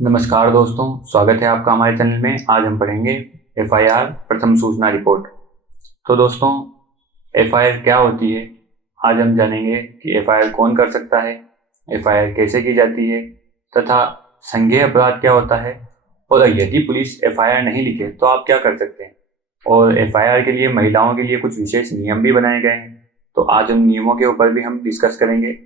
नमस्कार दोस्तों, स्वागत है आपका हमारे चैनल में। आज हम पढ़ेंगे एफआईआर प्रथम सूचना रिपोर्ट। तो दोस्तों, एफआईआर क्या होती है आज हम जानेंगे कि एफआईआर कौन कर सकता है, एफआईआर कैसे की जाती है तथा संज्ञेय अपराध क्या होता है, और यदि पुलिस एफआईआर नहीं लिखे तो आप क्या कर सकते हैं। और एफआईआर के लिए महिलाओं के लिए कुछ विशेष नियम भी बनाए गए हैं, तो आज उन नियमों के ऊपर भी हम डिस्कस करेंगे।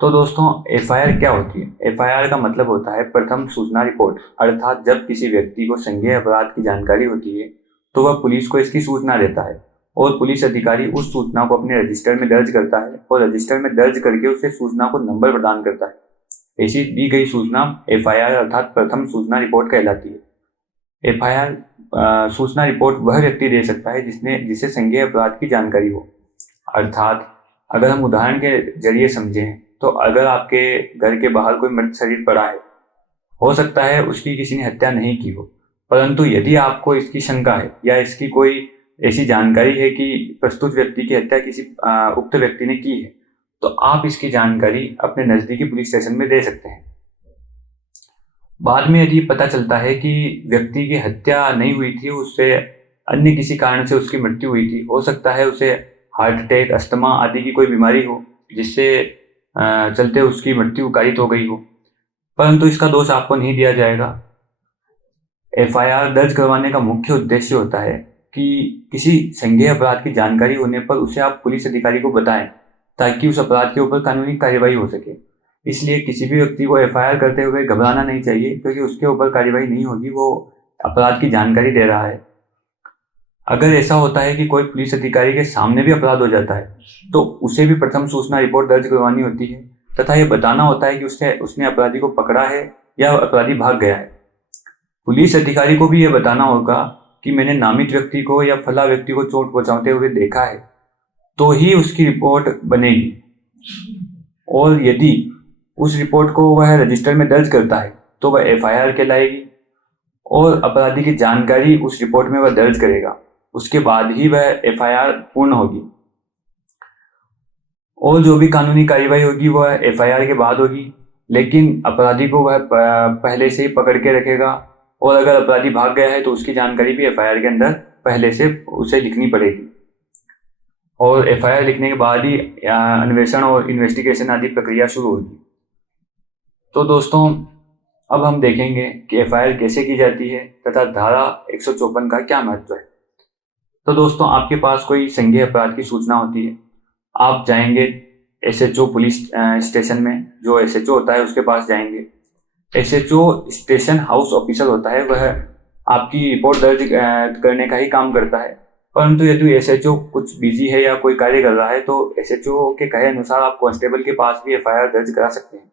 तो दोस्तों, एफआईआर क्या होती है? एफआईआर का मतलब होता है प्रथम सूचना रिपोर्ट, अर्थात जब किसी व्यक्ति को संज्ञेय अपराध की जानकारी होती है तो वह पुलिस को इसकी सूचना देता है और पुलिस अधिकारी उस सूचना को अपने रजिस्टर में दर्ज करता है और रजिस्टर में दर्ज करके उसे सूचना को नंबर प्रदान करता है। ऐसी दी गई सूचना एफआईआर अर्थात प्रथम सूचना रिपोर्ट कहलाती है। एफआईआर सूचना रिपोर्ट वह व्यक्ति दे सकता है जिसे संज्ञेय अपराध की जानकारी हो। अर्थात अगर हम उदाहरण के जरिए समझें तो अगर आपके घर के बाहर कोई मृत शरीर पड़ा है, हो सकता है उसकी किसी ने हत्या नहीं की हो, परंतु यदि आपको इसकी शंका है या इसकी कोई ऐसी जानकारी है कि प्रस्तुत व्यक्ति की हत्या किसी उक्त व्यक्ति ने की है, तो आप इसकी जानकारी अपने नजदीकी पुलिस स्टेशन में दे सकते हैं। बाद में यदि पता चलता है कि व्यक्ति की हत्या नहीं हुई थी, उससे अन्य किसी कारण से उसकी मृत्यु हुई थी, हो सकता है उसे हार्ट अटैक, अस्थमा आदि की कोई बीमारी हो जिससे चलते उसकी मृत्यु कारित हो गई हो, परंतु इसका दोष आपको नहीं दिया जाएगा। एफआईआर दर्ज करवाने का मुख्य उद्देश्य होता है कि किसी संज्ञेय अपराध की जानकारी होने पर उसे आप पुलिस अधिकारी को बताएं ताकि उस अपराध के ऊपर कानूनी कार्यवाही हो सके। इसलिए किसी भी व्यक्ति को एफआईआर करते हुए घबराना नहीं चाहिए, क्योंकि उसके ऊपर कार्यवाही नहीं होगी, वो अपराध की जानकारी दे रहा है। अगर ऐसा होता है कि कोई पुलिस अधिकारी के सामने भी अपराध हो जाता है तो उसे भी प्रथम सूचना रिपोर्ट दर्ज करवानी होती है तथा यह बताना होता है कि उसने अपराधी को पकड़ा है या अपराधी भाग गया है। पुलिस अधिकारी को भी यह बताना होगा कि मैंने नामित व्यक्ति को या फला व्यक्ति को चोट पहुंचाते हुए देखा है, तो ही उसकी रिपोर्ट बनेगी। और यदि उस रिपोर्ट को वह रजिस्टर में दर्ज करता है तो वह एफआईआर कहलाएगी और अपराधी की जानकारी उस रिपोर्ट में वह दर्ज करेगा। उसके बाद ही वह एफआईआर पूर्ण होगी और जो भी कानूनी कार्यवाही होगी वह एफआईआर के बाद होगी, लेकिन अपराधी को वह पहले से ही पकड़ के रखेगा और अगर अपराधी भाग गया है तो उसकी जानकारी भी एफआईआर के अंदर पहले से उसे लिखनी पड़ेगी और एफआईआर लिखने के बाद ही अन्वेषण और इन्वेस्टिगेशन आदि प्रक्रिया शुरू होगी। तो दोस्तों, अब हम देखेंगे कि एफआईआर कैसे की जाती है तथा धारा 154 का क्या महत्व है। तो दोस्तों, आपके पास कोई संज्ञेय अपराध की सूचना होती है, आप जाएंगे एसएचओ पुलिस स्टेशन में, जो एसएचओ होता है उसके पास जाएंगे। एसएचओ स्टेशन हाउस ऑफिसर होता है, वह आपकी रिपोर्ट दर्ज करने का ही काम करता है, परंतु यदि एसएचओ कुछ बिजी है या कोई कार्य कर रहा है तो एसएचओ के कहे अनुसार आप कांस्टेबल के पास भी एफआईआर दर्ज करा सकते हैं।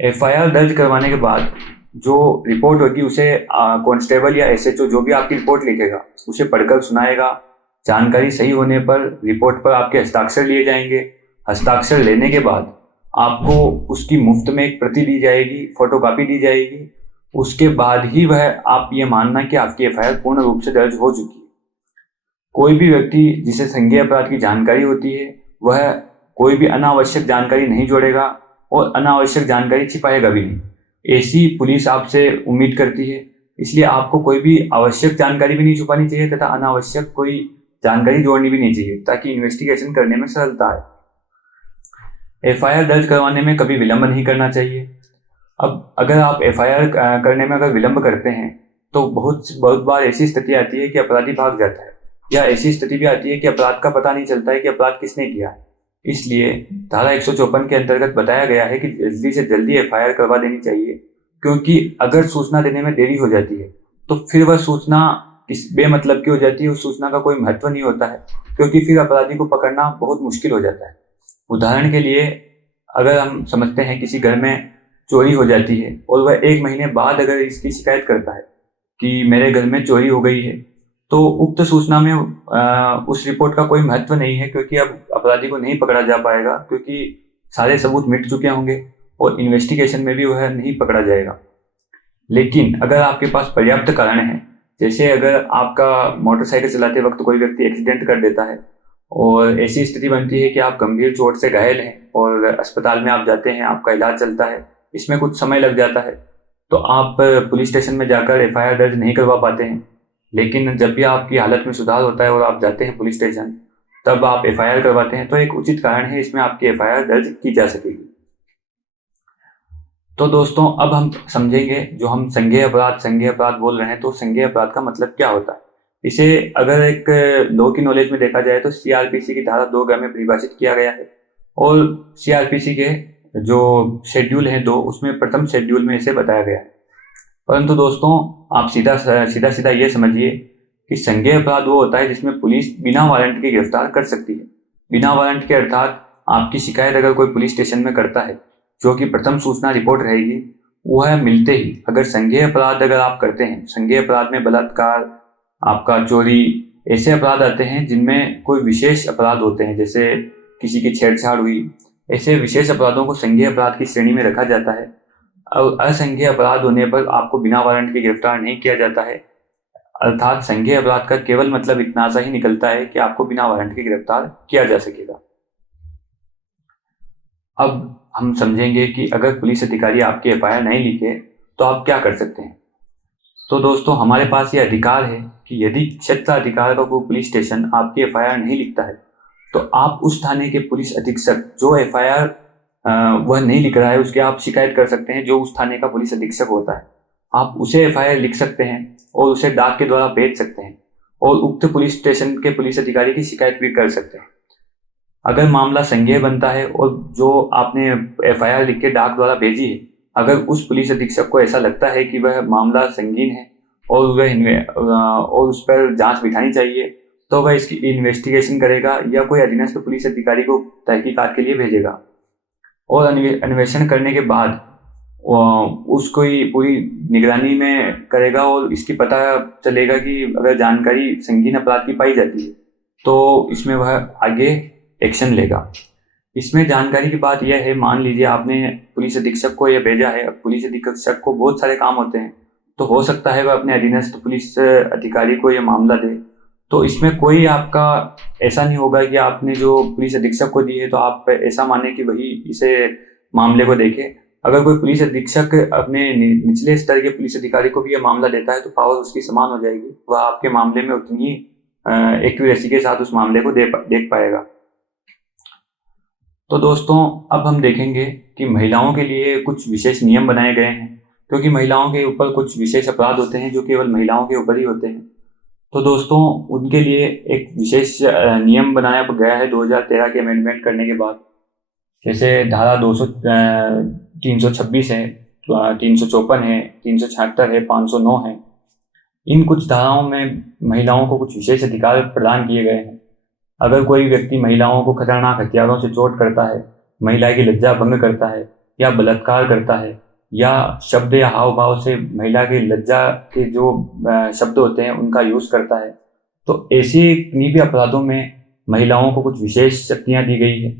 एफआईआर दर्ज करवाने के बाद जो रिपोर्ट होगी उसे कांस्टेबल या एसएचओ जो भी आपकी रिपोर्ट लिखेगा उसे पढ़कर सुनाएगा। जानकारी सही होने पर रिपोर्ट पर आपके हस्ताक्षर लिए जाएंगे। हस्ताक्षर लेने के बाद आपको उसकी मुफ्त में एक प्रति दी जाएगी, फोटोकॉपी दी जाएगी। उसके बाद ही वह आप ये मानना कि आपकी एफआईआर पूर्ण रूप से दर्ज हो चुकी है। कोई भी व्यक्ति जिसे संज्ञेय अपराध की जानकारी होती है वह कोई भी अनावश्यक जानकारी नहीं जोड़ेगा और अनावश्यक जानकारी छिपाएगा भी नहीं, ऐसी पुलिस आपसे उम्मीद करती है। इसलिए आपको कोई भी आवश्यक जानकारी भी नहीं छुपानी चाहिए तथा अनावश्यक कोई जानकारी जोड़नी भी नहीं चाहिए, ताकि इन्वेस्टिगेशन करने में सरलता आए। एफआईआर दर्ज करवाने में कभी विलंब नहीं करना चाहिए। अब अगर आप एफआईआर करने में अगर विलंब करते हैं तो बहुत बार ऐसी स्थिति आती है कि अपराधी भाग जाता है, या ऐसी स्थिति भी आती है कि अपराध का पता नहीं चलता है कि अपराध किसने किया है। इसलिए धारा 154 के अंतर्गत बताया गया है कि जल्दी से जल्दी एफआईआर करवा देनी चाहिए, क्योंकि अगर सूचना देने में देरी हो जाती है तो फिर वह सूचना किस बेमतलब की हो जाती है, उस सूचना का कोई महत्व नहीं होता है, क्योंकि फिर अपराधी को पकड़ना बहुत मुश्किल हो जाता है। उदाहरण के लिए, अगर हम समझते हैं किसी घर में चोरी हो जाती है और वह 1 महीने बाद अगर इसकी शिकायत करता है कि मेरे घर में चोरी हो गई है, तो उक्त सूचना में उस रिपोर्ट का कोई महत्व नहीं है, क्योंकि अब अपराधी को नहीं पकड़ा जा पाएगा, क्योंकि सारे सबूत मिट चुके होंगे और इन्वेस्टिगेशन में भी वह नहीं पकड़ा जाएगा। लेकिन अगर आपके पास पर्याप्त कारण है, जैसे अगर आपका मोटरसाइकिल चलाते वक्त कोई व्यक्ति एक्सीडेंट कर देता है और ऐसी स्थिति बनती है कि आप गंभीर चोट से घायल हैं और अस्पताल में आप जाते हैं, आपका इलाज चलता है, इसमें कुछ समय लग जाता है, तो आप पुलिस स्टेशन में जाकर एफआईआर दर्ज नहीं करवा पाते हैं। लेकिन जब भी आपकी हालत में सुधार होता है और आप जाते हैं पुलिस स्टेशन, तब आप एफआईआर करवाते हैं, तो एक उचित कारण है, इसमें आपकी एफआईआर दर्ज की जा सकेगी। तो दोस्तों, अब हम समझेंगे, जो हम संज्ञेय अपराध बोल रहे हैं, तो संज्ञेय अपराध का मतलब क्या होता है। इसे अगर एक लॉ की नॉलेज में देखा जाए तो सीआरपीसी की धारा 2 में परिभाषित किया गया है, और सीआरपीसी के जो शेड्यूल हैं 2, उसमें प्रथम शेड्यूल में इसे बताया गया है। परंतु दोस्तों, आप सीधा सीधा ये समझिए कि संज्ञेय अपराध वो होता है जिसमें पुलिस बिना वारंट के गिरफ्तार कर सकती है। बिना वारंट के अर्थात आपकी शिकायत अगर कोई पुलिस स्टेशन में करता है, जो कि प्रथम सूचना रिपोर्ट रहेगी, वह मिलते ही अगर संज्ञेय अपराध अगर आप करते हैं, संज्ञेय अपराध में बलात्कार, आपका चोरी, ऐसे अपराध आते हैं जिनमें कोई विशेष अपराध होते हैं, जैसे किसी की छेड़छाड़ हुई, ऐसे विशेष अपराधों को संज्ञेय अपराध की श्रेणी में रखा जाता है। और असंज्ञेय अपराध होने पर आपको बिना वारंट के गिरफ्तार नहीं किया जाता है, अर्थात संज्ञेय अपराध का केवल मतलब इतना सा ही निकलता है कि आपको बिना वारंट के गिरफ्तार किया जा सकेगा। अब हम समझेंगे कि अगर पुलिस अधिकारी आपकी एफआईआर नहीं लिखे तो आप क्या कर सकते हैं। तो दोस्तों, हमारे पास ये अधिकार है कि यदि क्षेत्र अधिकारी का कोई पुलिस स्टेशन आपकी एफआईआर नहीं लिखता है, तो आप उस थाने के पुलिस अधीक्षक जो एफआईआर वह नहीं लिख रहा है, उसकी आप शिकायत कर सकते हैं। जो उस थाने का पुलिस अधीक्षक होता है, आप उसे एफआईआर लिख सकते हैं और उसे डाक के द्वारा भेज सकते हैं, और उक्त पुलिस स्टेशन के पुलिस अधिकारी की शिकायत भी कर सकते हैं। अगर मामला संज्ञेय बनता है और जो आपने एफआईआर लिख के डाक द्वारा भेजी है, अगर उस पुलिस अधीक्षक को ऐसा लगता है कि वह मामला संगीन है और और उस पर जांच बिठानी चाहिए, तो वह इसकी इन्वेस्टिगेशन करेगा या कोई अधीनस्थ पुलिस अधिकारी को तहकीकात के लिए भेजेगा, और अन्वेषण करने के बाद उसको पूरी निगरानी में करेगा, और इसकी पता चलेगा कि अगर जानकारी संगीन अपराध की पाई जाती है तो इसमें वह आगे एक्शन लेगा। इसमें जानकारी की बात यह है, मान लीजिए आपने पुलिस अधीक्षक को यह भेजा है, पुलिस अधीक्षक को बहुत सारे काम होते हैं, तो हो सकता है वह अपने अधीनस्थ पुलिस अधिकारी को यह मामला दे। तो इसमें कोई आपका ऐसा नहीं होगा कि आपने जो पुलिस अधीक्षक को दी है तो आप ऐसा माने कि वही इसे मामले को देखे। अगर कोई पुलिस अधीक्षक अपने निचले स्तर के पुलिस अधिकारी को भी यह मामला देता है तो पावर उसकी समान हो जाएगी, वह आपके मामले में उतनी ही एक्यूरेसी के साथ उस मामले को देख पाएगा। तो दोस्तों, अब हम देखेंगे कि महिलाओं के लिए कुछ विशेष नियम बनाए गए हैं, क्योंकि महिलाओं के ऊपर कुछ विशेष अपराध होते हैं जो केवल महिलाओं के ऊपर ही होते हैं। तो दोस्तों, उनके लिए एक विशेष नियम बनाया गया है 2013 के अमेंडमेंट करने के बाद। जैसे धारा 326 है, 354 है, 376 है, 509 है। इन कुछ धाराओं में महिलाओं को कुछ विशेष अधिकार प्रदान किए गए हैं। अगर कोई व्यक्ति महिलाओं को खतरनाक हथियारों से चोट करता है, महिला की लज्जा भंग करता है, या बलात्कार करता है, या शब्द या हाव भाव से महिला की लज्जा के जो शब्द होते हैं उनका यूज करता है, तो ऐसी किन्हीं भी अपराधों में महिलाओं को कुछ विशेष शक्तियां दी गई है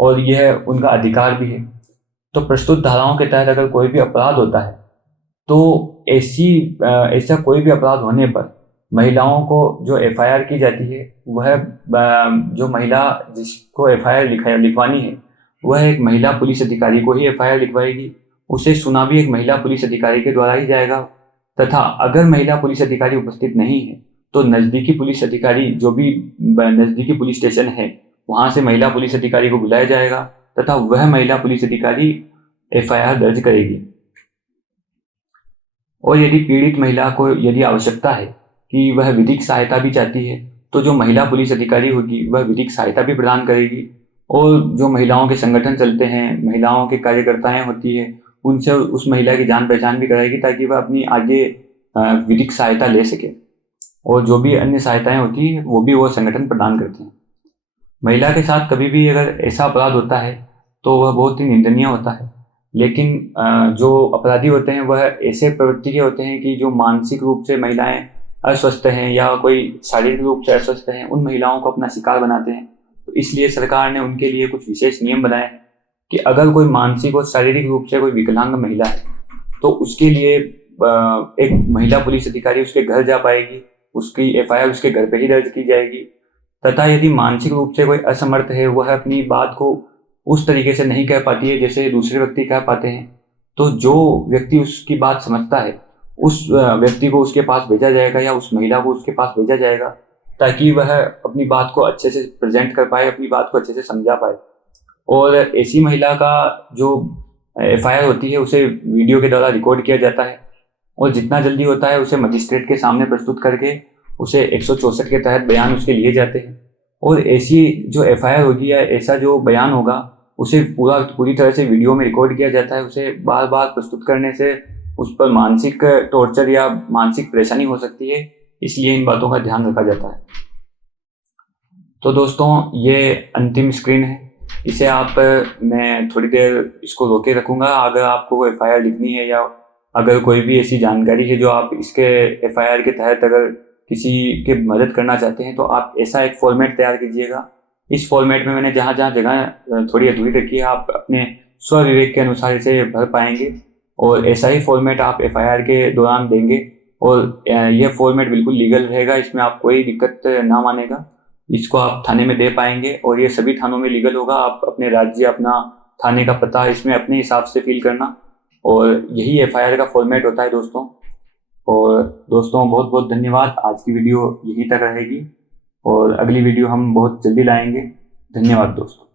और यह उनका अधिकार भी है। तो प्रस्तुत धाराओं के तहत अगर कोई भी अपराध होता है तो ऐसा कोई भी अपराध होने पर महिलाओं को जो एफआईआर की जाती है, वह जो महिला जिसको एफआईआर लिखवानी है वह एक महिला पुलिस अधिकारी को ही एफआईआर लिखवाएगी। उसे सुना भी एक महिला पुलिस अधिकारी के द्वारा ही जाएगा, तथा अगर महिला पुलिस अधिकारी उपस्थित नहीं है तो नजदीकी पुलिस अधिकारी, जो भी नजदीकी पुलिस स्टेशन है, वहां से महिला पुलिस अधिकारी को बुलाया जाएगा तथा वह महिला पुलिस अधिकारी एफआईआर दर्ज करेगी। और यदि पीड़ित महिला को यदि आवश्यकता है कि वह विधिक सहायता भी चाहती है, तो जो महिला पुलिस अधिकारी होगी वह विधिक सहायता भी प्रदान करेगी। और जो महिलाओं के संगठन चलते हैं, महिलाओं के कार्यकर्ताएं होती है, उनसे उस महिला की जान पहचान भी कराएगी ताकि वह अपनी आगे विधिक सहायता ले सके। और जो भी अन्य सहायताएं होती है वो भी वो संगठन प्रदान करते हैं। महिला के साथ कभी भी अगर ऐसा अपराध होता है तो वह बहुत ही निंदनीय होता है, लेकिन जो अपराधी होते हैं वह ऐसे प्रवृत्ति के होते हैं कि जो मानसिक रूप से महिलाएं अस्वस्थ हैं या कोई शारीरिक रूप से अस्वस्थ हैं, उन महिलाओं को अपना शिकार बनाते हैं। तो इसलिए सरकार ने उनके लिए कुछ विशेष नियम बनाए हैं कि अगर कोई मानसिक और शारीरिक रूप से कोई विकलांग महिला है तो उसके लिए एक महिला पुलिस अधिकारी उसके घर जा पाएगी, उसकी एफआईआर उसके घर पे ही दर्ज की जाएगी। तथा यदि मानसिक रूप से कोई असमर्थ है, वह अपनी बात को उस तरीके से नहीं कह पाती है जैसे दूसरे व्यक्ति कह पाते हैं, तो जो व्यक्ति उसकी बात समझता है उस व्यक्ति को उसके पास भेजा जाएगा या उस महिला को उसके पास भेजा जाएगा, ताकि वह अपनी बात को अच्छे से प्रेजेंट कर पाए, अपनी बात को अच्छे से समझा पाए। और ऐसी महिला का जो एफआईआर होती है उसे वीडियो के द्वारा रिकॉर्ड किया जाता है और जितना जल्दी होता है उसे मजिस्ट्रेट के सामने प्रस्तुत करके उसे 164 के तहत बयान उसके लिए जाते हैं। और ऐसी जो एफआईआर होगी या ऐसा जो बयान होगा उसे पूरी तरह से वीडियो में रिकॉर्ड किया जाता है। उसे बार बार प्रस्तुत करने से उस पर मानसिक टॉर्चर या मानसिक परेशानी हो सकती है, इसलिए इन बातों का ध्यान रखा जाता है। तो दोस्तों ये अंतिम स्क्रीन है, इसे मैं थोड़ी देर इसको रोके रखूँगा। अगर आपको एफआईआर लिखनी है या अगर कोई भी ऐसी जानकारी है जो आप इसके एफआईआर के तहत अगर किसी के मदद करना चाहते हैं, तो आप ऐसा एक फॉर्मेट तैयार कीजिएगा। इस फॉर्मेट में मैंने जहाँ जहाँ जगह थोड़ी अधूरी रखी है आप अपने स्व विवेक के अनुसार इसे भर पाएंगे और ऐसा ही फॉर्मेट आप एफआईआर के दौरान देंगे और यह फॉर्मेट बिल्कुल लीगल रहेगा, इसमें आप कोई दिक्कत ना मानेगा। इसको आप थाने में दे पाएंगे और ये सभी थानों में लीगल होगा। आप अपने राज्य, अपना थाने का पता इसमें अपने हिसाब से फिल करना और यही एफआईआर का फॉर्मेट होता है दोस्तों। और दोस्तों बहुत बहुत धन्यवाद। आज की वीडियो यहीं तक रहेगी और अगली वीडियो हम बहुत जल्दी लाएंगे। धन्यवाद दोस्तों।